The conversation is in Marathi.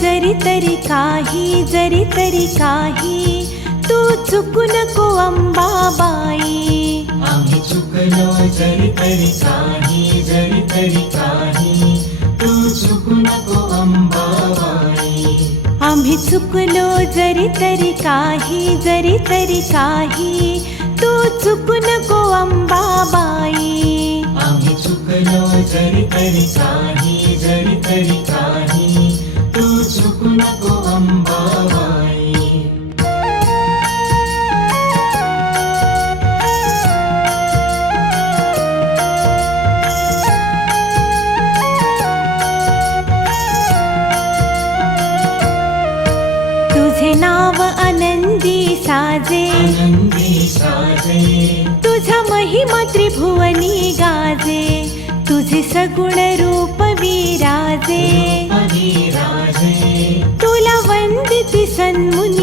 जरी तरी काही तू चुकू नको अंबाबाई. आम्ही चुकलो जरी तरी काही तू चुकू नको अंबाबाई. आम्ही चुकलो जरी तरी काही तू चुकू नको अंबाबाई. आम्ही चुकलो जरी तरी काही तू चुकू नको अंबाबाई. तुझे नाव आनंदी साजे, तुझा महिमा त्रिभुवनी गाजे. तुझे सगुण रूप विराजे, तुला वंदिती सन्मुनी